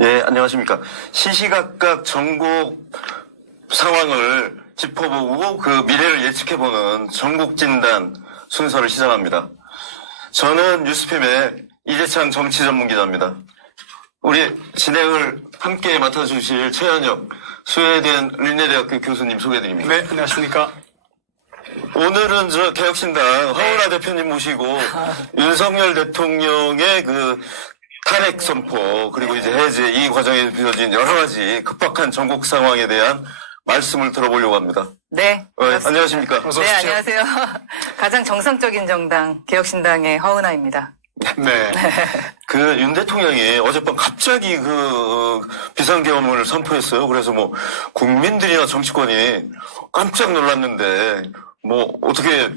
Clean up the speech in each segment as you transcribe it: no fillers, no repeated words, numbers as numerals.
예, 안녕하십니까. 시시각각 전국 상황을 짚어보고 그 미래를 예측해보는 전국진단 순서를 시작합니다. 저는 뉴스핌의 이재창 정치전문기자입니다. 우리 진행을 함께 맡아주실 최현혁 스웨덴 린네대학교 교수님 소개드립니다. 네, 안녕하십니까. 오늘은 저 개혁신당 허은하 대표님 모시고 윤석열 대통령의 그 탄핵 선포 그리고 이제 해제 이 과정에 빚어진 여러 가지 급박한 전국 상황에 대한 말씀을 들어보려고 합니다. 네. 안녕하십니까. 어서 네, 오십시오. 안녕하세요. 가장 정상적인 정당 개혁신당의 허은하입니다. 네. 그 윤 대통령이 어젯밤 갑자기 그 비상계엄을 선포했어요. 그래서 뭐 국민들이나 정치권이 깜짝 놀랐는데 뭐 어떻게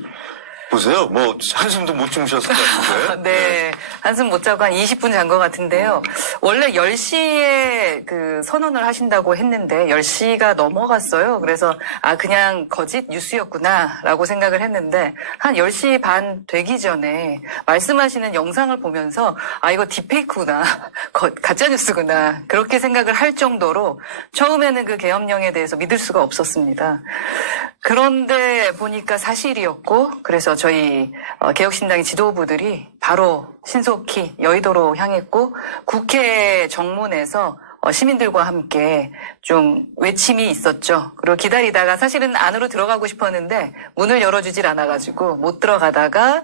보세요? 뭐 한숨도 못 주무셨을 것 같은데. 네. 한숨 못 자고 한 20분 잔 것 같은데요. 원래 10시에 그 선언을 하신다고 했는데 10시가 넘어갔어요. 그래서 그냥 거짓 뉴스였구나라고 생각을 했는데 한 10시 반 되기 전에 말씀하시는 영상을 보면서 이거 딥페이크구나. 가짜 뉴스구나. 그렇게 생각을 할 정도로 처음에는 그 계엄령에 대해서 믿을 수가 없었습니다. 그런데 보니까 사실이었고 그래서 저희 개혁신당의 지도부들이 바로 신속히 여의도로 향했고 국회 정문에서 시민들과 함께 좀 외침이 있었죠. 그리고 기다리다가 사실은 안으로 들어가고 싶었는데 문을 열어주질 않아가지고 못 들어가다가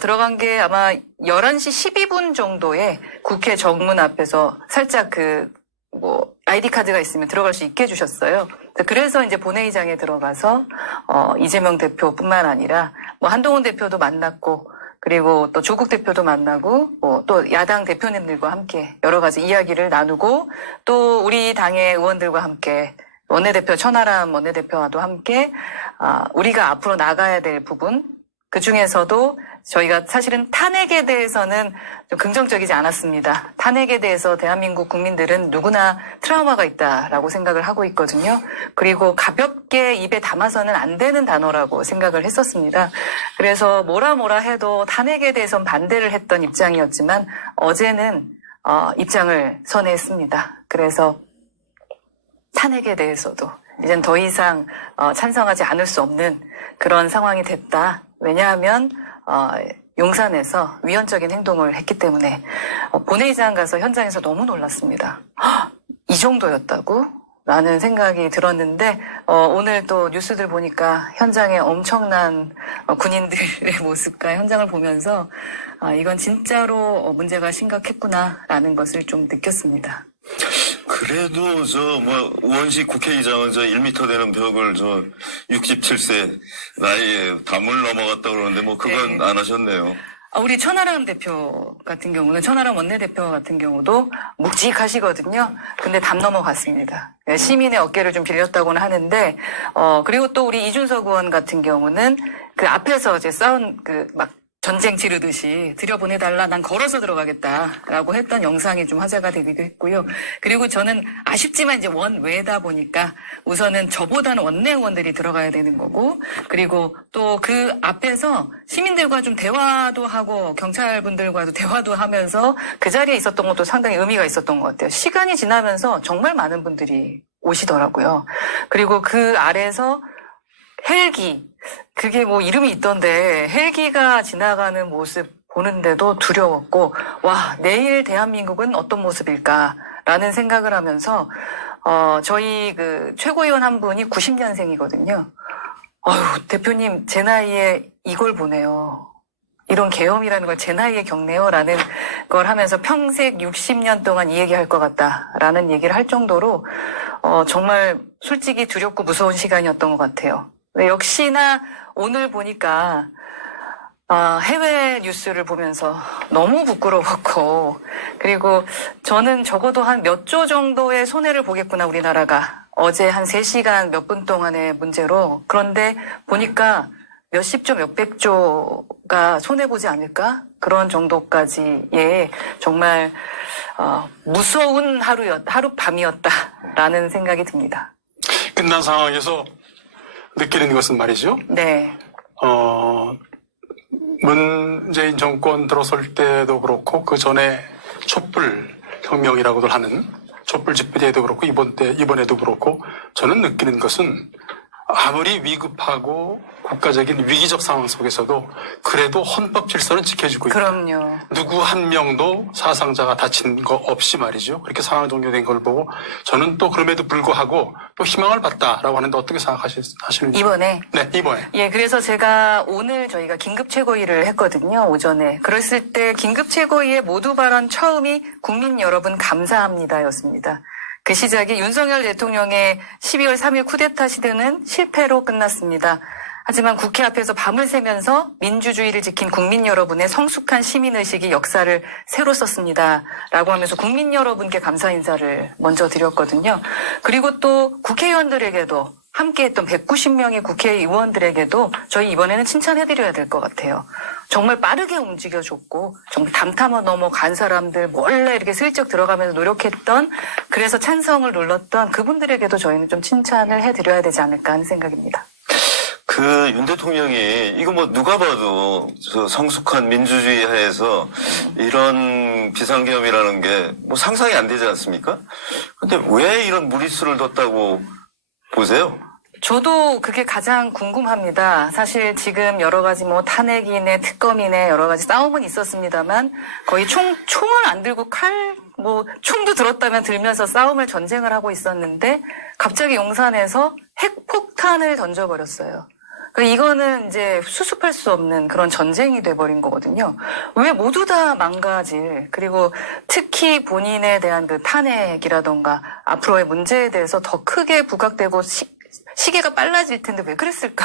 들어간 게 아마 11시 12분 정도에 국회 정문 앞에서 살짝 아이디 카드가 있으면 들어갈 수 있게 해주셨어요. 그래서 이제 본회의장에 들어가서 이재명 대표뿐만 아니라 한동훈 대표도 만났고 그리고 또 조국 대표도 만나고 또 야당 대표님들과 함께 여러 가지 이야기를 나누고 또 우리 당의 의원들과 함께 원내대표 천하람 원내대표와도 함께 우리가 앞으로 나가야 될 부분 그 중에서도 저희가 사실은 탄핵에 대해서는 좀 긍정적이지 않았습니다. 탄핵에 대해서 대한민국 국민들은 누구나 트라우마가 있다라고 생각을 하고 있거든요. 그리고 가볍게 입에 담아서는 안 되는 단어라고 생각을 했었습니다. 그래서 뭐라 해도 탄핵에 대해서는 반대를 했던 입장이었지만 어제는 입장을 선회했습니다. 그래서 탄핵에 대해서도 이젠 더 이상 찬성하지 않을 수 없는 그런 상황이 됐다. 왜냐하면 용산에서 위헌적인 행동을 했기 때문에 본회의장 가서 현장에서 너무 놀랐습니다. 이 정도였다고? 라는 생각이 들었는데 오늘 또 뉴스들 보니까 현장에 엄청난 군인들의 모습과 현장을 보면서 이건 진짜로 문제가 심각했구나라는 것을 좀 느꼈습니다. 그래도 우원식 국회의장은 1m 되는 벽을 67세 나이에 밤을 넘어갔다 그러는데 그건 네. 안 하셨네요. 우리 천하람 대표 같은 경우는 천하람 원내대표 같은 경우도 묵직하시거든요. 근데 담 넘어갔습니다. 시민의 어깨를 좀 빌렸다고는 하는데 그리고 또 우리 이준석 의원 같은 경우는 그 앞에서 이제 싸운 전쟁 치르듯이 들여보내달라 난 걸어서 들어가겠다라고 했던 영상이 좀 화제가 되기도 했고요. 그리고 저는 아쉽지만 이제 원외다 보니까 우선은 저보다는 원내 의원들이 들어가야 되는 거고 그리고 또 그 앞에서 시민들과 좀 대화도 하고 경찰분들과도 대화도 하면서 그 자리에 있었던 것도 상당히 의미가 있었던 것 같아요. 시간이 지나면서 정말 많은 분들이 오시더라고요. 그리고 그 아래서 헬기 그게 이름이 있던데 헬기가 지나가는 모습 보는데도 두려웠고 내일 대한민국은 어떤 모습일까라는 생각을 하면서 저희 그 최고위원 한 분이 90년생이거든요. 대표님 제 나이에 이걸 보네요. 이런 계엄이라는 걸 제 나이에 겪네요. 라는 걸 하면서 평생 60년 동안 이 얘기할 것 같다라는 얘기를 할 정도로 정말 솔직히 두렵고 무서운 시간이었던 것 같아요. 역시나 오늘 보니까 해외 뉴스를 보면서 너무 부끄러웠고 그리고 저는 적어도 한 몇 조 정도의 손해를 보겠구나 우리나라가 어제 한 3시간 몇 분 동안의 문제로 그런데 보니까 몇십조 몇백조가 손해보지 않을까 그런 정도까지의 정말 무서운 하룻밤이었다라는 생각이 듭니다. 끝난 상황에서 느끼는 것은 말이죠. 네. 문재인 정권 들어설 때도 그렇고 그 전에 촛불 혁명이라고들 하는 촛불 집회 때도 그렇고 이번에도 그렇고 저는 느끼는 것은 아무리 위급하고 국가적인 위기적 상황 속에서도 그래도 헌법 질서는 지켜지고 있다. 그럼요. 누구 한 명도 사상자가 다친 거 없이 말이죠. 그렇게 상황 종료된 걸 보고 저는 또 그럼에도 불구하고 또 희망을 봤다라고 하는데 어떻게 생각하시는지. 이번에? 네, 이번에. 예, 그래서 제가 오늘 저희가 긴급 최고위를 했거든요, 오전에. 그랬을 때 긴급 최고위의 모두 발언 처음이 국민 여러분 감사합니다 였습니다. 그 시작이 윤석열 대통령의 12월 3일 쿠데타 시대는 실패로 끝났습니다. 하지만 국회 앞에서 밤을 새면서 민주주의를 지킨 국민 여러분의 성숙한 시민의식이 역사를 새로 썼습니다. 라고 하면서 국민 여러분께 감사 인사를 먼저 드렸거든요. 그리고 또 국회의원들에게도 함께했던 190명의 국회의원들에게도 저희 이번에는 칭찬해드려야 될 것 같아요. 정말 빠르게 움직여줬고 정말 담담아 넘어간 사람들 몰래 이렇게 슬쩍 들어가면서 노력했던 그래서 찬성을 눌렀던 그분들에게도 저희는 좀 칭찬을 해드려야 되지 않을까 하는 생각입니다. 그 윤 대통령이 이거 뭐 누가 봐도 저 성숙한 민주주의 하에서 이런 비상계엄이라는 게 뭐 상상이 안 되지 않습니까? 근데 왜 이런 무리수를 뒀다고 보세요? 저도 그게 가장 궁금합니다. 사실 지금 여러 가지 뭐 탄핵이네 특검이네 여러 가지 싸움은 있었습니다만 거의 총을 안 들고 총도 들었다면 들면서 싸움을 전쟁을 하고 있었는데 갑자기 용산에서 핵폭탄을 던져버렸어요. 그러니까 이거는 이제 수습할 수 없는 그런 전쟁이 돼버린 거거든요. 왜 모두 다 망가질, 그리고 특히 본인에 대한 그 탄핵이라던가 앞으로의 문제에 대해서 더 크게 부각되고 시계가 빨라질 텐데 왜 그랬을까?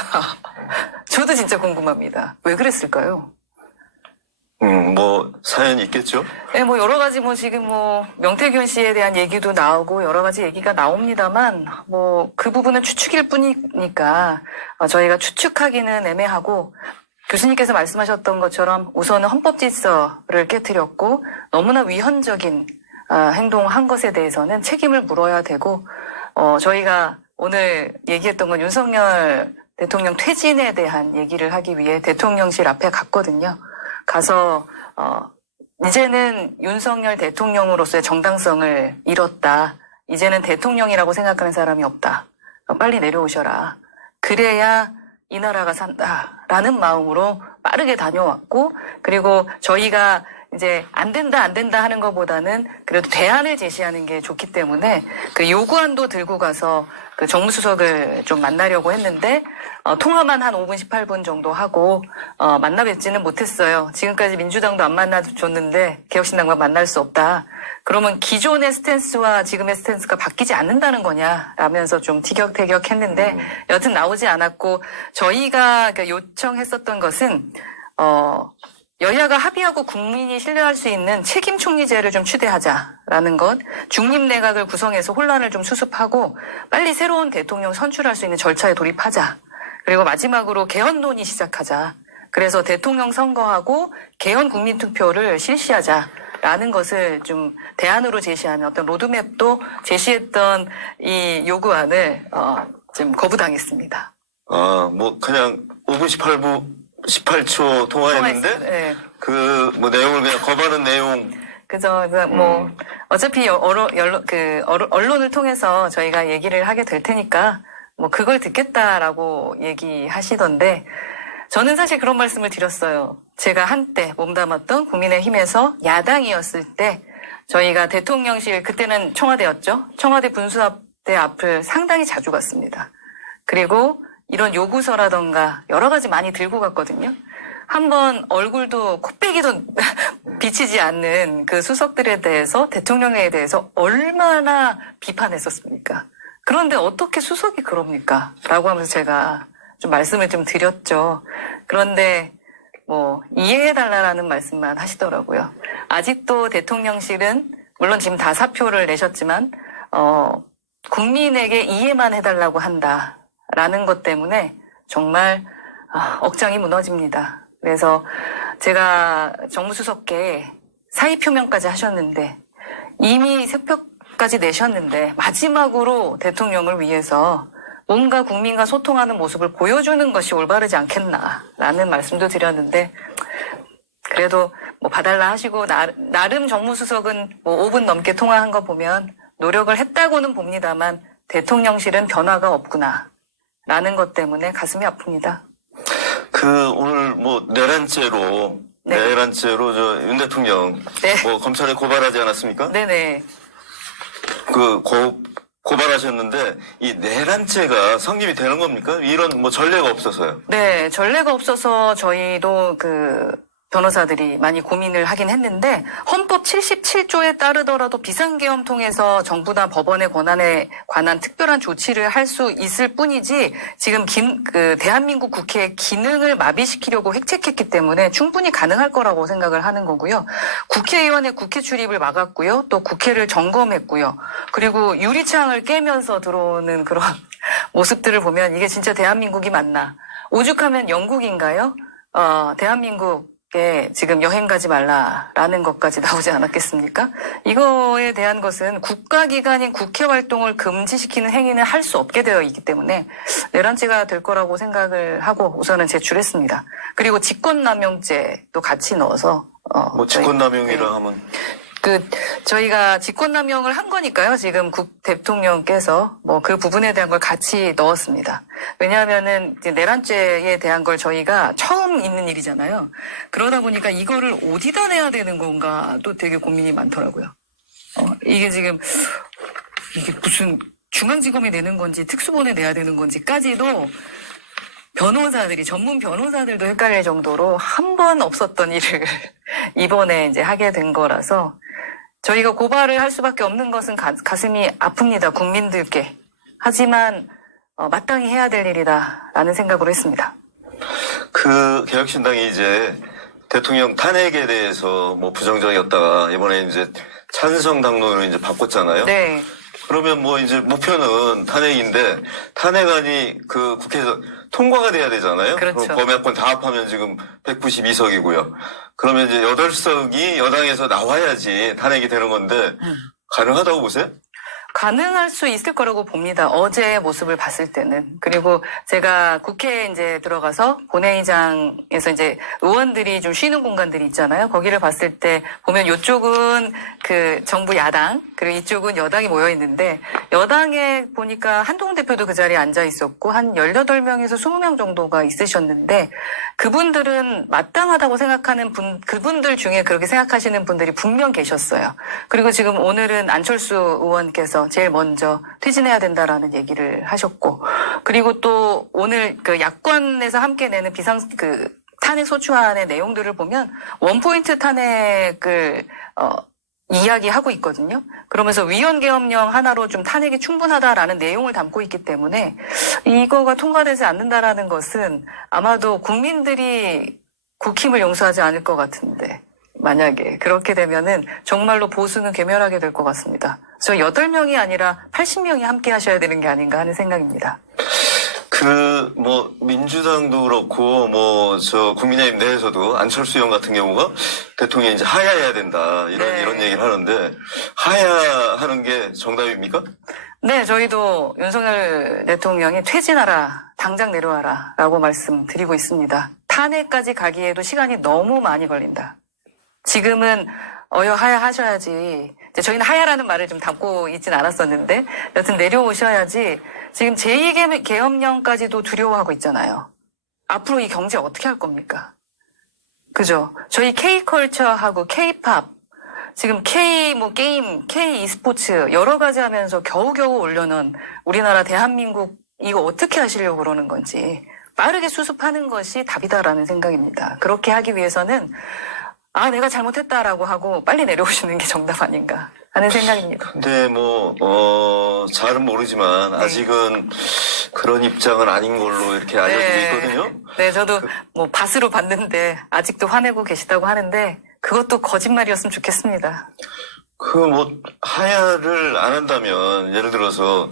저도 진짜 궁금합니다. 왜 그랬을까요? 뭐 사연이 있겠죠? 네, 뭐 여러 가지 뭐 지금 뭐 명태균 씨에 대한 얘기도 나오고 여러 가지 얘기가 나옵니다만 뭐 그 부분은 추측일 뿐이니까 저희가 추측하기는 애매하고 교수님께서 말씀하셨던 것처럼 우선은 헌법 질서를 깨트렸고 너무나 위헌적인 행동한 것에 대해서는 책임을 물어야 되고 저희가 오늘 얘기했던 건 윤석열 대통령 퇴진에 대한 얘기를 하기 위해 대통령실 앞에 갔거든요. 가서 이제는 윤석열 대통령으로서의 정당성을 잃었다. 이제는 대통령이라고 생각하는 사람이 없다. 빨리 내려오셔라. 그래야 이 나라가 산다라는 마음으로 빠르게 다녀왔고 그리고 저희가 이제 안 된다 하는 것보다는 그래도 대안을 제시하는 게 좋기 때문에 그 요구안도 들고 가서 그 정무수석을 좀 만나려고 했는데 통화만 한 5분 18분 정도 하고 만나 뵙지는 못했어요. 지금까지 민주당도 안 만나줬는데 개혁신당과 만날 수 없다. 그러면 기존의 스탠스와 지금의 스탠스가 바뀌지 않는다는 거냐 라면서 좀 티격태격했는데 여튼 나오지 않았고 저희가 요청했었던 것은 여야가 합의하고 국민이 신뢰할 수 있는 책임 총리제를 좀 추대하자라는 것, 중립 내각을 구성해서 혼란을 좀 수습하고 빨리 새로운 대통령 선출할 수 있는 절차에 돌입하자. 그리고 마지막으로 개헌 논의 시작하자. 그래서 대통령 선거하고 개헌 국민투표를 실시하자라는 것을 좀 대안으로 제시하는 어떤 로드맵도 제시했던 이 요구안을 좀 거부당했습니다. 뭐 그냥 5분 18초 통화했는데 네. 그 뭐 내용을 그냥 거부하는 내용. 그죠. 뭐 어차피 언론을 통해서 저희가 얘기를 하게 될 테니까 뭐 그걸 듣겠다라고 얘기하시던데 저는 사실 그런 말씀을 드렸어요. 제가 한때 몸담았던 국민의힘에서 야당이었을 때 저희가 대통령실 그때는 청와대였죠. 청와대 분수대 앞을 상당히 자주 갔습니다. 그리고 이런 요구서라던가 여러 가지 많이 들고 갔거든요. 한번 얼굴도 코빼기도 비치지 않는 그 수석들에 대해서 대통령에 대해서 얼마나 비판했었습니까? 그런데 어떻게 수석이 그럽니까? 라고 하면서 제가 좀 말씀을 좀 드렸죠. 그런데 뭐 이해해달라는 말씀만 하시더라고요. 아직도 대통령실은 물론 지금 다 사표를 내셨지만 국민에게 이해만 해달라고 한다라는 것 때문에 정말 억장이 무너집니다. 그래서 제가 정무수석께 사의 표명까지 하셨는데 이미 새표까지 내셨는데 마지막으로 대통령을 위해서 뭔가 국민과 소통하는 모습을 보여주는 것이 올바르지 않겠나라는 말씀도 드렸는데 그래도 뭐 봐달라 하시고 나름 정무수석은 뭐 5분 넘게 통화한 거 보면 노력을 했다고는 봅니다만 대통령실은 변화가 없구나 라는 것 때문에 가슴이 아픕니다. 오늘 뭐 내란죄로 저 윤 대통령 네. 뭐 검찰에 고발하지 않았습니까? 네네. 고발하셨는데 이 내란죄가 성립이 되는 겁니까? 이런 뭐 전례가 없어서요. 네, 전례가 없어서 저희도 변호사들이 많이 고민을 하긴 했는데 헌법 77조에 따르더라도 비상계엄 통해서 정부나 법원의 권한에 관한 특별한 조치를 할 수 있을 뿐이지 지금 대한민국 국회의 기능을 마비시키려고 획책했기 때문에 충분히 가능할 거라고 생각을 하는 거고요. 국회의원의 국회 출입을 막았고요. 또 국회를 점검했고요. 그리고 유리창을 깨면서 들어오는 그런 모습들을 보면 이게 진짜 대한민국이 맞나. 오죽하면 영국인가요? 대한민국 지금 여행 가지 말라라는 것까지 나오지 않았겠습니까? 이거에 대한 것은 국가기관인 국회 활동을 금지시키는 행위는 할 수 없게 되어 있기 때문에 내란죄가 될 거라고 생각을 하고 우선은 제출했습니다. 그리고 직권남용죄도 같이 넣어서 뭐 직권남용이라 하면 저희가 직권남용을 한 거니까요. 지금 대통령께서 뭐 그 부분에 대한 걸 같이 넣었습니다. 왜냐하면은 이제 내란죄에 대한 걸 저희가 처음 있는 일이잖아요. 그러다 보니까 이거를 어디다 내야 되는 건가도 되게 고민이 많더라고요. 이게 지금 이게 무슨 중앙지검에 내는 건지 특수본에 내야 되는 건지까지도 변호사들이 전문 변호사들도 헷갈릴 정도로 한 번 없었던 일을 이번에 이제 하게 된 거라서 저희가 고발을 할 수밖에 없는 것은 가슴이 아픕니다. 국민들께. 하지만 마땅히 해야 될 일이다라는 생각으로 했습니다. 개혁신당이 이제 대통령 탄핵에 대해서 뭐 부정적이었다가 이번에 이제 찬성 당론으로 이제 바꿨잖아요. 네. 그러면 뭐 이제 목표는 탄핵인데 탄핵안이 국회에서 통과가 돼야 되잖아요. 그렇죠. 범야권 다 합하면 지금 192석이고요. 그러면 이제 8석이 여당에서 나와야지 탄핵이 되는 건데 가능하다고 보세요? 가능할 수 있을 거라고 봅니다. 어제의 모습을 봤을 때는. 그리고 제가 국회에 이제 들어가서 본회의장에서 이제 의원들이 좀 쉬는 공간들이 있잖아요. 거기를 봤을 때 보면 이쪽은 정부 야당, 그리고 이쪽은 여당이 모여 있는데 여당에 보니까 한동훈 대표도 그 자리에 앉아 있었고 한 18명에서 20명 정도가 있으셨는데 그분들은 마땅하다고 생각하는 그분들 중에 그렇게 생각하시는 분들이 분명 계셨어요. 그리고 지금 오늘은 안철수 의원께서 제일 먼저 퇴진해야 된다라는 얘기를 하셨고, 그리고 또 오늘 야권에서 함께 내는 탄핵 소추안의 내용들을 보면 원포인트 탄핵을 이야기하고 있거든요. 그러면서 위헌계엄령 하나로 좀 탄핵이 충분하다라는 내용을 담고 있기 때문에 이거가 통과되지 않는다라는 것은 아마도 국민들이 국힘을 용서하지 않을 것 같은데 만약에 그렇게 되면은 정말로 보수는 괴멸하게 될 것 같습니다. 저 8명이 아니라 80명이 함께 하셔야 되는 게 아닌가 하는 생각입니다. 민주당도 그렇고, 국민의힘 내에서도 안철수 의원 같은 경우가 대통령이 이제 하야해야 된다. 이런 얘기를 하는데, 하야하는 게 정답입니까? 네, 저희도 윤석열 대통령이 퇴진하라, 당장 내려와라, 라고 말씀드리고 있습니다. 탄핵까지 가기에도 시간이 너무 많이 걸린다. 지금은, 하야하셔야지. 저희는 하야라는 말을 좀 담고 있진 않았었는데, 여튼 내려오셔야지. 지금 제2계엄령까지도 두려워하고 있잖아요. 앞으로 이 경제 어떻게 할 겁니까? 그죠? 저희 K컬처하고 K팝, 지금 게임, K-e스포츠 여러 가지 하면서 겨우겨우 올려놓은 우리나라 대한민국 이거 어떻게 하시려고 그러는 건지 빠르게 수습하는 것이 답이다라는 생각입니다. 그렇게 하기 위해서는 내가 잘못했다라고 하고 빨리 내려오시는 게 정답 아닌가 하는 생각입니다. 근데 잘은 모르지만 아직은 그런 입장은 아닌 걸로 이렇게 알려지고 있거든요. 네, 저도 밭으로 봤는데 아직도 화내고 계시다고 하는데 그것도 거짓말이었으면 좋겠습니다. 하야를 안 한다면 예를 들어서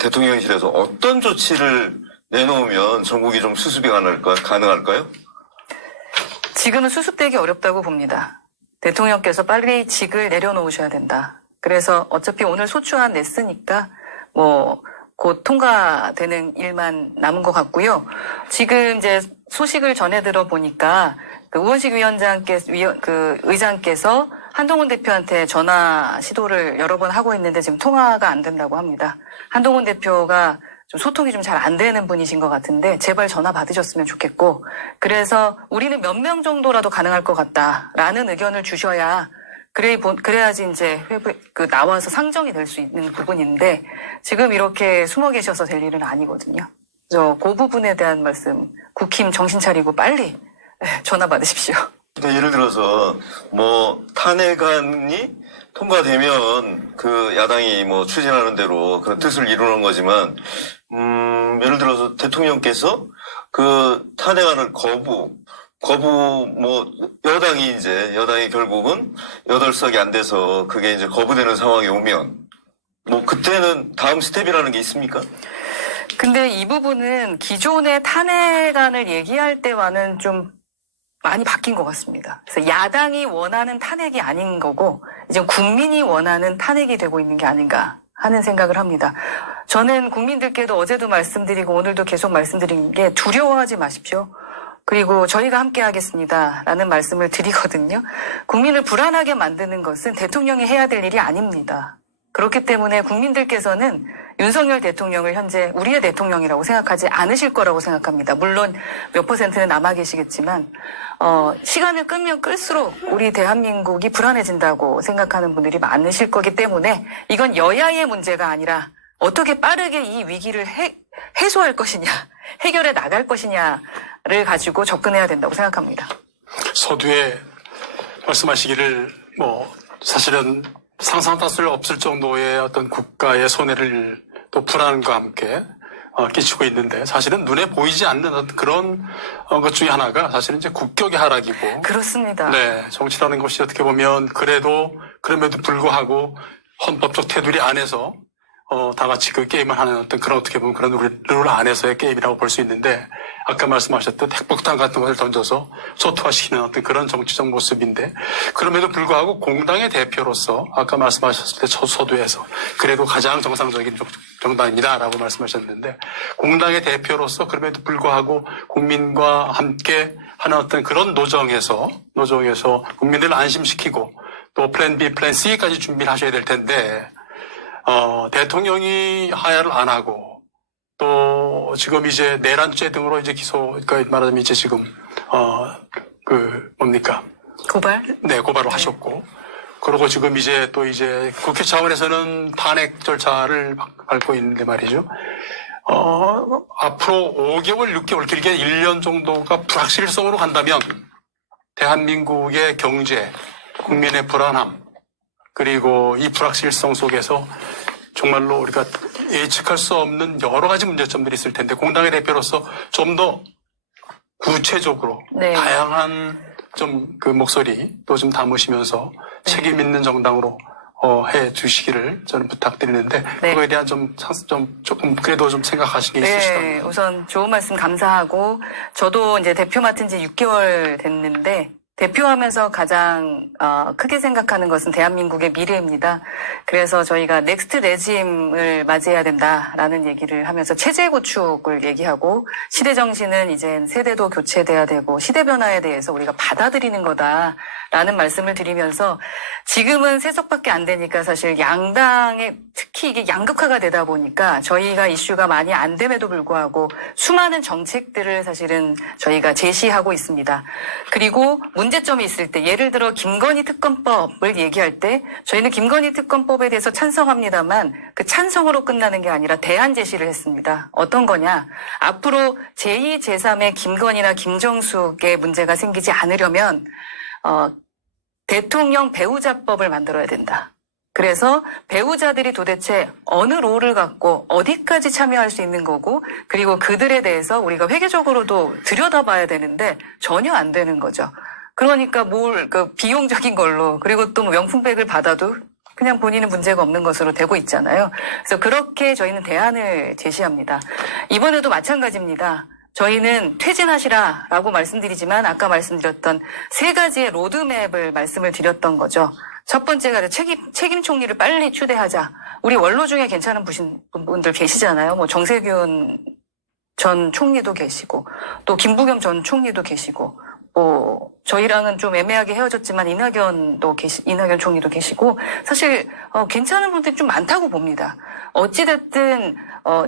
대통령실에서 어떤 조치를 내놓으면 전국이 좀 수습이 가능할까요? 지금은 수습되기 어렵다고 봅니다. 대통령께서 빨리 직을 내려놓으셔야 된다. 그래서 어차피 오늘 소추안 냈으니까 곧 통과되는 일만 남은 것 같고요. 지금 이제 소식을 전해 들어보니까 우원식 의장께서 한동훈 대표한테 전화 시도를 여러 번 하고 있는데 지금 통화가 안 된다고 합니다. 한동훈 대표가 좀 소통이 좀 잘 안 되는 분이신 것 같은데 제발 전화 받으셨으면 좋겠고, 그래서 우리는 몇 명 정도라도 가능할 것 같다라는 의견을 주셔야 그래야지 이제 나와서 상정이 될 수 있는 부분인데 지금 이렇게 숨어 계셔서 될 일은 아니거든요. 그래서 그 부분에 대한 말씀, 국힘 정신 차리고 빨리 전화 받으십시오. 그러니까 예를 들어서 뭐 탄핵안이 통과되면 그 야당이 뭐 추진하는 대로 그런 뜻을 이루는 거지만, 예를 들어서 대통령께서 그 탄핵안을 거부 뭐 여당이 결국은 8석이 안 돼서 그게 이제 거부되는 상황이 오면 뭐 그때는 다음 스텝이라는 게 있습니까? 근데 이 부분은 기존의 탄핵안을 얘기할 때와는 좀 많이 바뀐 것 같습니다. 그래서 야당이 원하는 탄핵이 아닌 거고 이제 국민이 원하는 탄핵이 되고 있는 게 아닌가 하는 생각을 합니다. 저는 국민들께도 어제도 말씀드리고 오늘도 계속 말씀드린 게 두려워하지 마십시오. 그리고 저희가 함께 하겠습니다라는 말씀을 드리거든요. 국민을 불안하게 만드는 것은 대통령이 해야 될 일이 아닙니다. 그렇기 때문에 국민들께서는 윤석열 대통령을 현재 우리의 대통령이라고 생각하지 않으실 거라고 생각합니다. 물론 몇 %는 남아 계시겠지만 시간을 끌면 끌수록 우리 대한민국이 불안해진다고 생각하는 분들이 많으실 거기 때문에 이건 여야의 문제가 아니라 어떻게 빠르게 이 위기를 해소할 것이냐, 해결해 나갈 것이냐를 가지고 접근해야 된다고 생각합니다. 서두에 말씀하시기를 사실은 상상할 수 없을 정도의 어떤 국가의 손해를 또 불안과 함께 끼치고 있는데, 사실은 눈에 보이지 않는 어떤 그런 것 중에 하나가 사실은 이제 국격의 하락이고. 그렇습니다. 네, 정치라는 것이 어떻게 보면 그럼에도 불구하고 헌법적 테두리 안에서 다 같이 그 게임을 하는 어떤 그런 어떻게 보면 그런 룰 안에서의 게임이라고 볼 수 있는데, 아까 말씀하셨던 핵폭탄 같은 것을 던져서 소투화시키는 어떤 그런 정치적 모습인데, 그럼에도 불구하고 공당의 대표로서 아까 말씀하셨을 때 서두에서 그래도 가장 정상적인 정당입니다라고 말씀하셨는데, 공당의 대표로서 그럼에도 불구하고 국민과 함께 하는 어떤 그런 노정에서 국민들을 안심시키고 또 플랜 B, 플랜 C까지 준비를 하셔야 될 텐데, 대통령이 하야를 안 하고 또 지금 이제 내란죄 등으로 이제 그러니까 말하자면 이제 지금 고발? 네, 고발을 하셨고, 그리고 지금 이제 또 이제 국회 차원에서는 탄핵 절차를 밟고 있는데 말이죠. 앞으로 5개월, 6개월, 길게 1년 정도가 불확실성으로 간다면 대한민국의 경제, 국민의 불안함, 그리고 이 불확실성 속에서 정말로 우리가 예측할 수 없는 여러 가지 문제점들이 있을 텐데, 공당의 대표로서 좀 더 구체적으로 네. 다양한 좀 그 목소리 또 좀 담으시면서 책임 있는 정당으로 해 주시기를 저는 부탁드리는데, 네. 그거에 대한 조금 그래도 좀 생각하신 게 네, 있으시다면. 우선 좋은 말씀 감사하고, 저도 이제 대표 맡은 지 6개월 됐는데 대표하면서 가장 크게 생각하는 것은 대한민국의 미래입니다. 그래서 저희가 넥스트 레짐을 맞이해야 된다라는 얘기를 하면서 체제 구축을 얘기하고, 시대 정신은 이젠 세대도 교체돼야 되고 시대 변화에 대해서 우리가 받아들이는 거다라는 말씀을 드리면서, 지금은 세석밖에 안 되니까 사실 양당의 특히 이게 양극화가 되다 보니까 저희가 이슈가 많이 안 됨에도 불구하고 수많은 정책들을 사실은 저희가 제시하고 있습니다. 그리고 문제점이 있을 때, 예를 들어 김건희 특검법을 얘기할 때 저희는 김건희 특검법에 대해서 찬성합니다만 그 찬성으로 끝나는 게 아니라 대안 제시를 했습니다. 어떤 거냐? 앞으로 제2, 제3의 김건희나 김정숙의 문제가 생기지 않으려면 대통령 배우자법을 만들어야 된다. 그래서 배우자들이 도대체 어느 롤을 갖고 어디까지 참여할 수 있는 거고, 그리고 그들에 대해서 우리가 회계적으로도 들여다봐야 되는데 전혀 안 되는 거죠. 그러니까 비용적인 걸로, 그리고 또 명품백을 받아도 그냥 본인은 문제가 없는 것으로 되고 있잖아요. 그래서 그렇게 저희는 대안을 제시합니다. 이번에도 마찬가지입니다. 저희는 퇴진하시라라고 말씀드리지만 아까 말씀드렸던 3가지의 로드맵을 말씀을 드렸던 거죠. 첫 번째가 책임 총리를 빨리 추대하자. 우리 원로 중에 괜찮은 분들 계시잖아요. 뭐 정세균 전 총리도 계시고 또 김부겸 전 총리도 계시고 저희랑은 좀 애매하게 헤어졌지만 이낙연 총리도 계시고, 사실, 괜찮은 분들이 좀 많다고 봅니다. 어찌됐든,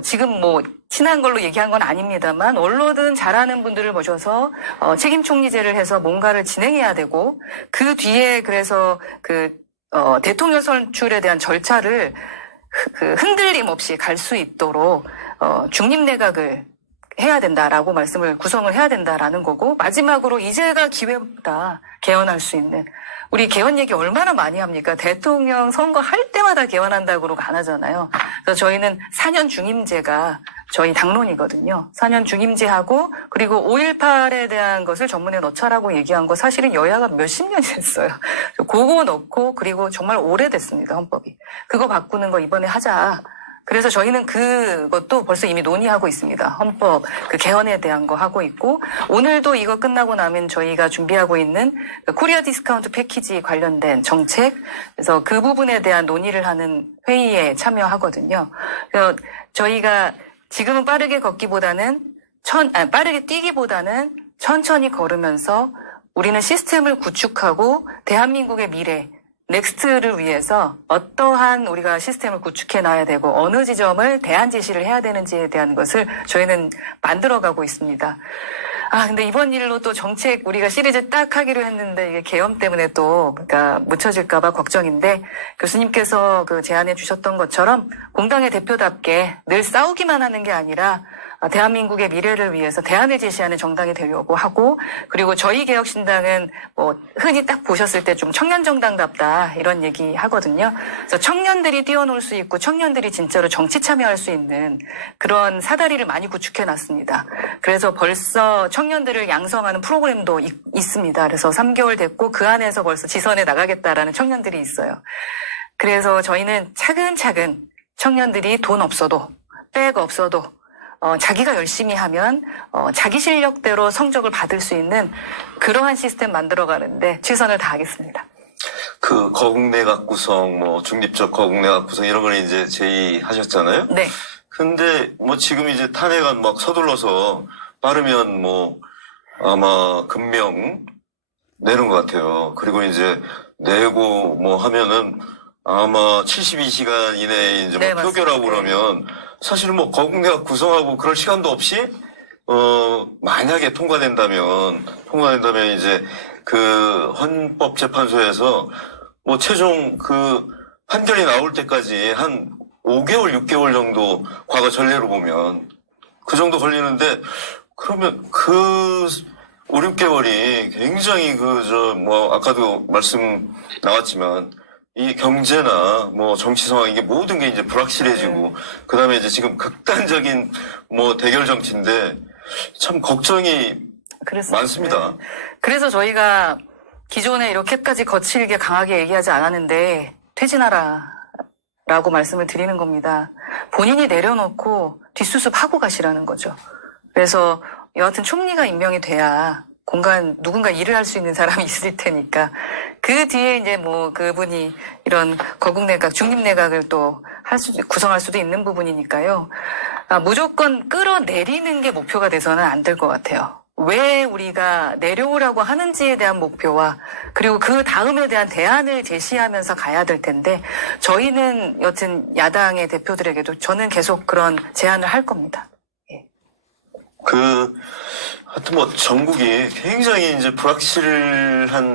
지금 친한 걸로 얘기한 건 아닙니다만, 원로든 잘하는 분들을 모셔서, 책임 총리제를 해서 뭔가를 진행해야 되고, 그 뒤에 그래서 대통령 선출에 대한 절차를 흔들림 없이 갈 수 있도록, 중립내각을 해야 된다라고 구성을 해야 된다라는 거고, 마지막으로 이제가 기회다, 개헌할 수 있는. 우리 개헌 얘기 얼마나 많이 합니까? 대통령 선거 할 때마다 개헌한다고 그러고 안 하잖아요. 그래서 저희는 4년 중임제가 저희 당론이거든요. 4년 중임제하고, 그리고 5.18에 대한 것을 전문에 넣자라고 얘기한 거 사실은 여야가 몇십 년이 됐어요. 그거 넣고, 그리고 정말 오래됐습니다, 헌법이. 그거 바꾸는 거 이번에 하자. 그래서 저희는 그것도 벌써 이미 논의하고 있습니다. 헌법 개헌에 대한 거 하고 있고, 오늘도 이거 끝나고 나면 저희가 준비하고 있는 코리아 디스카운트 패키지 관련된 정책, 그래서 그 부분에 대한 논의를 하는 회의에 참여하거든요. 그래서 저희가 지금은 빠르게 뛰기보다는 천천히 걸으면서 우리는 시스템을 구축하고 대한민국의 미래, 넥스트를 위해서 어떠한 우리가 시스템을 구축해 놔야 되고 어느 지점을 대안 제시를 해야 되는지에 대한 것을 저희는 만들어가고 있습니다. 근데 이번 일로 또 정책 우리가 시리즈 딱 하기로 했는데 이게 계엄 때문에 또 묻혀질까봐 걱정인데, 교수님께서 제안해 주셨던 것처럼 공당의 대표답게 늘 싸우기만 하는 게 아니라 대한민국의 미래를 위해서 대안을 제시하는 정당이 되려고 하고, 그리고 저희 개혁신당은 흔히 딱 보셨을 때 좀 청년정당답다 이런 얘기 하거든요. 그래서 청년들이 뛰어놀 수 있고 청년들이 진짜로 정치 참여할 수 있는 그런 사다리를 많이 구축해 놨습니다. 그래서 벌써 청년들을 양성하는 프로그램도 있습니다. 그래서 3개월 됐고 그 안에서 벌써 지선에 나가겠다라는 청년들이 있어요. 그래서 저희는 차근차근 청년들이 돈 없어도, 백 없어도 자기가 열심히 하면 자기 실력대로 성적을 받을 수 있는 그러한 시스템 만들어가는데 최선을 다하겠습니다. 거국내각 구성, 중립적 거국내각 구성 이런 걸 이제 제의하셨잖아요. 네. 근데 지금 이제 탄핵안 막 서둘러서 빠르면 아마 금명 내는 것 같아요. 그리고 이제 내고 하면은 아마 72시간 이내에 이제 네, 표결하고 맞습니다. 그러면 사실은 거국내각 구성하고 그럴 시간도 없이 만약에 통과된다면 이제 헌법재판소에서 최종 판결이 나올 때까지 한 5개월, 6개월 정도 과거 전례로 보면 그 정도 걸리는데, 그러면 5, 6개월이 굉장히 아까도 말씀 나왔지만 이 경제나 정치 상황 이게 모든 게 이제 불확실해지고, 그다음에 이제 지금 극단적인 대결 정치인데 참 걱정이 많습니다. 네. 그래서 저희가 기존에 이렇게까지 거칠게 강하게 얘기하지 않았는데 퇴진하라라고 말씀을 드리는 겁니다. 본인이 내려놓고 뒷수습하고 가시라는 거죠. 그래서 여하튼 총리가 임명이 돼야 누군가 일을 할 수 있는 사람이 있을 테니까, 그 뒤에 이제 그분이 이런 거국내각, 중립내각을 또 구성할 수도 있는 부분이니까요. 무조건 끌어내리는 게 목표가 돼서는 안 될 것 같아요. 왜 우리가 내려오라고 하는지에 대한 목표와 그리고 그 다음에 대한 대안을 제시하면서 가야 될 텐데, 저희는 여튼 야당의 대표들에게도 저는 계속 그런 제안을 할 겁니다. 예. 하여튼 전국이 굉장히 이제 불확실한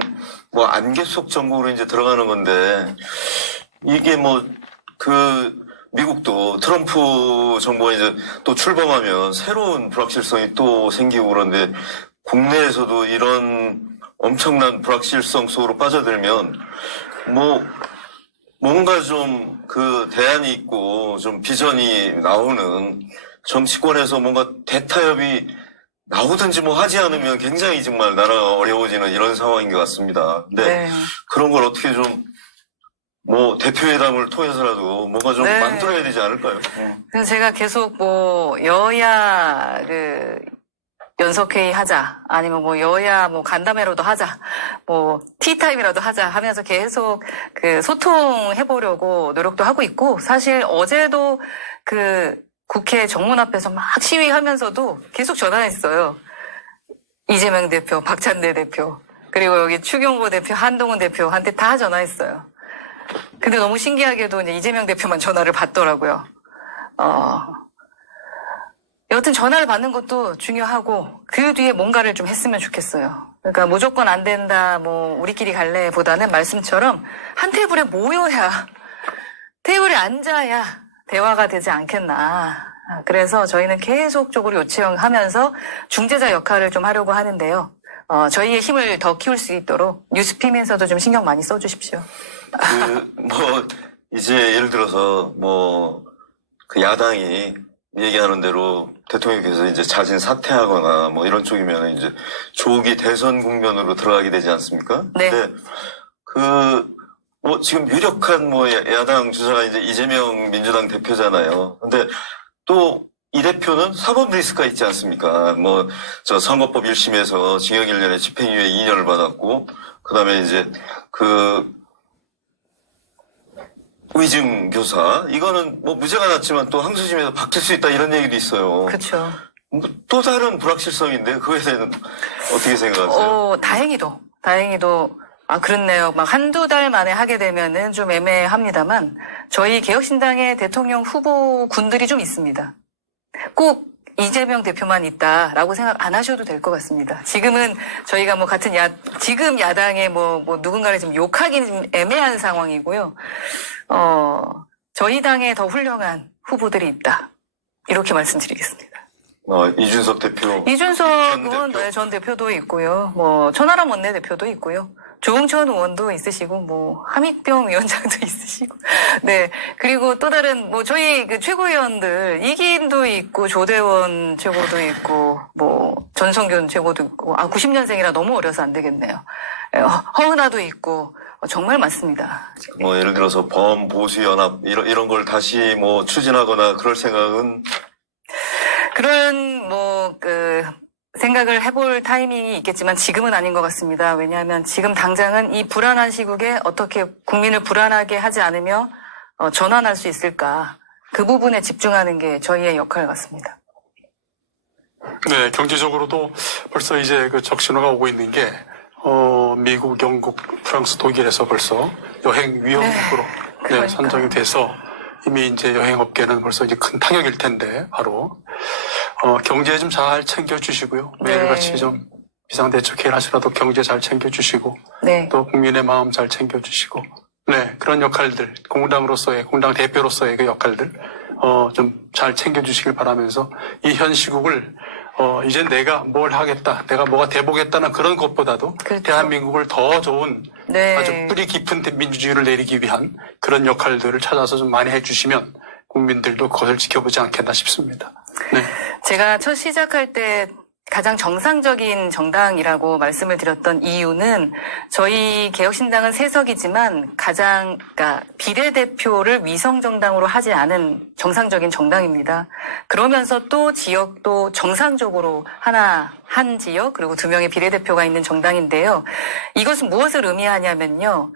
안개 속 전국으로 이제 들어가는 건데, 이게 미국도 트럼프 정부가 이제 또 출범하면 새로운 불확실성이 또 생기고, 그런데 국내에서도 이런 엄청난 불확실성 속으로 빠져들면 뭔가 좀 대안이 있고 좀 비전이 나오는 정치권에서 뭔가 대타협이 나오든지 하지 않으면 굉장히 정말 나라가 어려워지는 이런 상황인 것 같습니다. 근데 그런 걸 어떻게 좀 대표회담을 통해서라도 뭔가 좀 만들어야 되지 않을까요? 그래서 제가 계속 여야 연석회의 하자, 아니면 여야 간담회라도 하자, 티타임이라도 하자 하면서 계속 소통해보려고 노력도 하고 있고, 사실 어제도 국회 정문 앞에서 막 시위하면서도 계속 전화했어요. 이재명 대표, 박찬대 대표, 그리고 여기 추경호 대표, 한동훈 대표한테 다 전화했어요. 근데 너무 신기하게도 이제 이재명 대표만 전화를 받더라고요. 여튼 전화를 받는 것도 중요하고 그 뒤에 뭔가를 좀 했으면 좋겠어요. 그러니까 무조건 안 된다, 뭐 우리끼리 갈래 보다는 말씀처럼 한 테이블에 모여야, 테이블에 앉아야 대화가 되지 않겠나. 그래서 저희는 계속적으로 요청하면서 중재자 역할을 좀 하려고 하는데요. 저희의 힘을 더 키울 수 있도록 뉴스피면서도 좀 신경 많이 써주십시오. 이제 예를 들어서 그 야당이 얘기하는 대로 대통령께서 이제 자진 사퇴하거나 뭐 이런 쪽이면 이제 조기 대선 국면으로 들어가게 되지 않습니까? 네. 근데 지금 유력한 야당 주자가 이제 이재명 민주당 대표잖아요. 근데 또 이 대표는 사법 리스크가 있지 않습니까? 저 선거법 1심에서 징역 1년에 집행유예 2년을 받았고, 그 다음에 이제 위증 교사, 이거는 무죄가 났지만 또 항소심에서 바뀔 수 있다 이런 얘기도 있어요. 그렇죠. 또 다른 불확실성인데 그거에 대해서는 어떻게 생각하세요? 다행히도 그렇네요. 막 한두 달 만에 하게 되면은 좀 애매합니다만 저희 개혁신당의 대통령 후보 군들이 좀 있습니다. 꼭 이재명 대표만 있다라고 생각 안 하셔도 될 것 같습니다. 지금은 저희가 지금 야당의 누군가를 지금 욕하기는 좀 애매한 상황이고요. 저희 당에 더 훌륭한 후보들이 있다. 이렇게 말씀드리겠습니다. 이준석 대표. 이준석 전 의원, 대표. 전 대표도 있고요. 천하람 원내대표도 있고요. 조응천 의원도 있으시고, 함익병 위원장도 있으시고. 네. 그리고 또 다른, 저희 최고위원들, 이기인도 있고, 조대원 최고도 있고, 전성균 최고도 있고, 90년생이라 너무 어려서 안 되겠네요. 허은하도 있고, 정말 많습니다. 예를 들어서 범보수연합, 이런 걸 다시 추진하거나 그럴 생각은? 그런, 생각을 해볼 타이밍이 있겠지만 지금은 아닌 것 같습니다. 왜냐하면 지금 당장은 이 불안한 시국에 어떻게 국민을 불안하게 하지 않으며 전환할 수 있을까. 그 부분에 집중하는 게 저희의 역할 같습니다. 네, 경제적으로도 벌써 이제 적신호가 오고 있는 게, 미국, 영국, 프랑스, 독일에서 벌써 여행 위험국으로 선정이 돼서 이미 이제 여행업계는 벌써 이제 큰 타격일 텐데, 바로, 경제 좀 잘 챙겨주시고요. 매일같이 좀 비상대책회의 하시라도 경제 잘 챙겨주시고, 네. 또 국민의 마음 잘 챙겨주시고, 네, 그런 역할들, 공당 대표로서의 그 역할들, 좀 잘 챙겨주시길 바라면서 이 현 시국을 이제 내가 뭘 하겠다, 내가 뭐가 돼보겠다는 그런 것보다도 그렇죠. 대한민국을 더 좋은 아주 뿌리 깊은 민주주의를 내리기 위한 그런 역할들을 찾아서 좀 많이 해주시면 국민들도 그것을 지켜보지 않겠나 싶습니다. 네. 제가 첫 시작할 때 가장 정상적인 정당이라고 말씀을 드렸던 이유는 저희 개혁신당은 세석이지만 그러니까 비례대표를 위성정당으로 하지 않은 정상적인 정당입니다. 그러면서 또 지역도 정상적으로 한 지역 그리고 2명의 비례대표가 있는 정당인데요. 이것은 무엇을 의미하냐면요.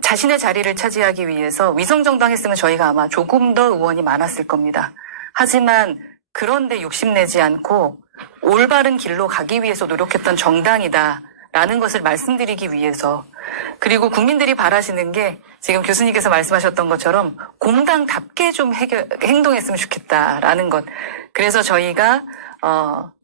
자신의 자리를 차지하기 위해서 위성정당 했으면 저희가 아마 조금 더 의원이 많았을 겁니다. 하지만 그런데 욕심내지 않고 올바른 길로 가기 위해서 노력했던 정당이다라는 것을 말씀드리기 위해서, 그리고 국민들이 바라시는 게 지금 교수님께서 말씀하셨던 것처럼 공당답게 좀 행동했으면 좋겠다라는 것. 그래서 저희가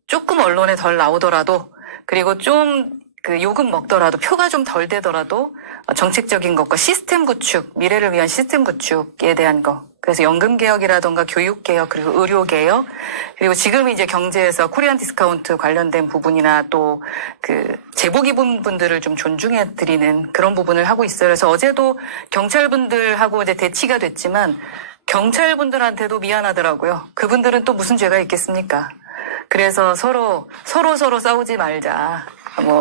조금 언론에 덜 나오더라도, 그리고 좀 요금 먹더라도, 표가 좀 덜 되더라도 정책적인 것과 시스템 구축, 미래를 위한 시스템 구축에 대한 것. 그래서 연금개혁이라던가 교육개혁, 그리고 의료개혁, 그리고 지금 이제 경제에서 코리안 디스카운트 관련된 부분이나 또 제복 입은 분들을 좀 존중해 드리는 그런 부분을 하고 있어요. 그래서 어제도 경찰분들하고 이제 대치가 됐지만 경찰분들한테도 미안하더라고요. 그분들은 또 무슨 죄가 있겠습니까? 그래서 서로 싸우지 말자.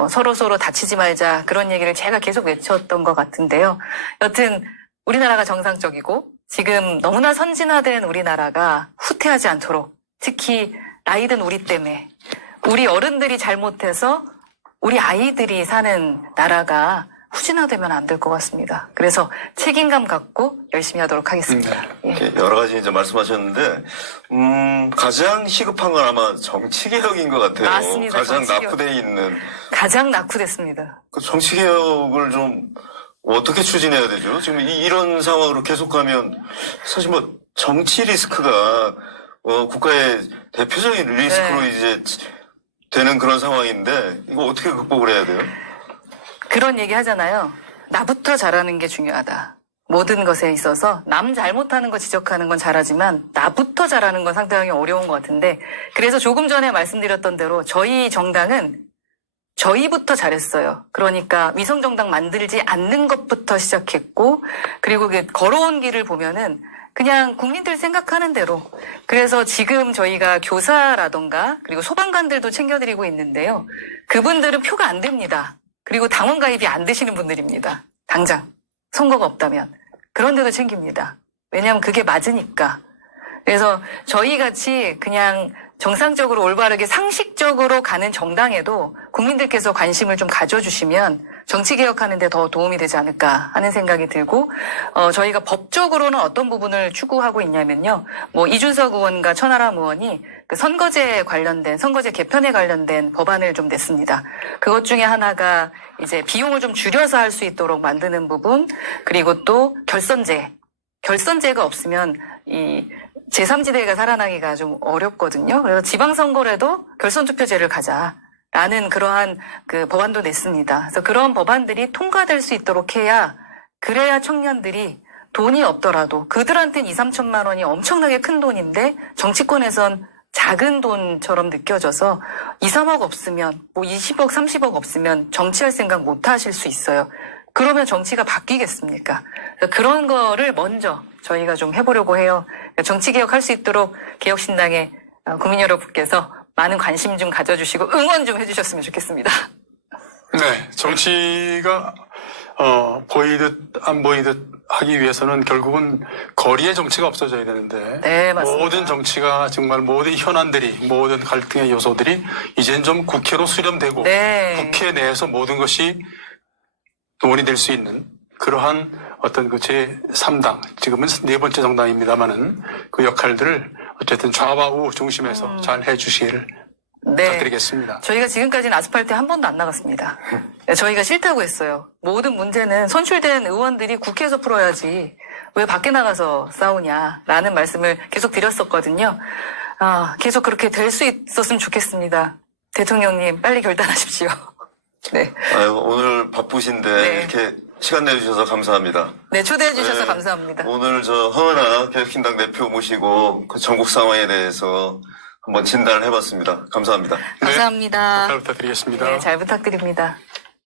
서로 다치지 말자. 그런 얘기를 제가 계속 외쳤던 것 같은데요. 여튼 우리나라가 정상적이고 지금 너무나 선진화된 우리나라가 후퇴하지 않도록, 특히 나이든 우리 때문에 우리 어른들이 잘못해서 우리 아이들이 사는 나라가 후진화되면 안 될 것 같습니다. 그래서 책임감 갖고 열심히 하도록 하겠습니다. 예. 이렇게 여러 가지 이제 말씀하셨는데, 가장 시급한 건 아마 정치개혁인 것 같아요. 맞습니다. 가장 정치개혁. 낙후돼 있는. 가장 낙후됐습니다. 그 정치개혁을 좀 어떻게 추진해야 되죠? 지금 이런 상황으로 계속하면 사실 뭐 정치 리스크가 국가의 대표적인 리스크로 네. 이제 되는 그런 상황인데 이거 어떻게 극복을 해야 돼요? 그런 얘기 하잖아요. 나부터 잘하는 게 중요하다. 모든 것에 있어서 남 잘못하는 거 지적하는 건 잘하지만 나부터 잘하는 건 상당히 어려운 것 같은데 그래서 조금 전에 말씀드렸던 대로 저희 정당은 저희부터 잘했어요. 그러니까 위성정당 만들지 않는 것부터 시작했고 그리고 그 걸어온 길을 보면은 그냥 국민들 생각하는 대로 그래서 지금 저희가 교사라던가 그리고 소방관들도 챙겨드리고 있는데요. 그분들은 표가 안 됩니다. 그리고 당원 가입이 안 되시는 분들입니다. 당장 선거가 없다면 그런데도 챙깁니다. 왜냐하면 그게 맞으니까. 그래서 저희 같이 그냥 정상적으로 올바르게 상식적으로 가는 정당에도 국민들께서 관심을 좀 가져주시면 정치개혁하는 데 더 도움이 되지 않을까 하는 생각이 들고 저희가 법적으로는 어떤 부분을 추구하고 있냐면요. 뭐 이준석 의원과 천하람 의원이 그 선거제 개편에 관련된 법안을 좀 냈습니다. 그것 중에 하나가 이제 비용을 좀 줄여서 할 수 있도록 만드는 부분 그리고 또 결선제가 없으면 이 제3지대가 살아나기가 좀 어렵거든요. 그래서 지방선거라도 결선투표제를 가자라는 그러한 그 법안도 냈습니다. 그래서 그런 법안들이 통과될 수 있도록 그래야 청년들이 돈이 없더라도 그들한테는 2, 3천만 원이 엄청나게 큰 돈인데 정치권에선 작은 돈처럼 느껴져서 2, 3억 없으면 뭐 20억, 30억 없으면 정치할 생각 못 하실 수 있어요. 그러면 정치가 바뀌겠습니까? 그런 거를 먼저 저희가 좀 해보려고 해요. 정치개혁할 수 있도록 개혁신당의 국민 여러분께서 많은 관심 좀 가져주시고 응원 좀 해주셨으면 좋겠습니다. 네, 정치가 보이듯 안 보이듯 하기 위해서는 결국은 거리의 정치가 없어져야 되는데 네, 맞습니다. 모든 정치가 정말 모든 현안들이 모든 갈등의 요소들이 이젠 좀 국회로 수렴되고 네. 국회 내에서 모든 것이 논의될 수 있는 그러한 어떤 그 제3당 지금은 네 번째 정당입니다마는 그 역할들을 어쨌든 좌와 우 중심에서 잘 해주시기를 부탁드리겠습니다. 저희가 지금까지는 아스팔트에 한 번도 안 나갔습니다. 저희가 싫다고 했어요. 모든 문제는 선출된 의원들이 국회에서 풀어야지 왜 밖에 나가서 싸우냐라는 말씀을 계속 드렸었거든요. 계속 그렇게 될 수 있었으면 좋겠습니다. 대통령님 빨리 결단하십시오. 네. 아유, 오늘 바쁘신데 네. 이렇게 시간 내주셔서 감사합니다. 네, 초대해 주셔서 네. 감사합니다. 오늘 허은하 개혁신당 대표 모시고 그 전국 상황에 대해서 한번 진단을 해봤습니다. 감사합니다. 감사합니다. 잘 부탁드리겠습니다. 네, 잘 부탁드립니다.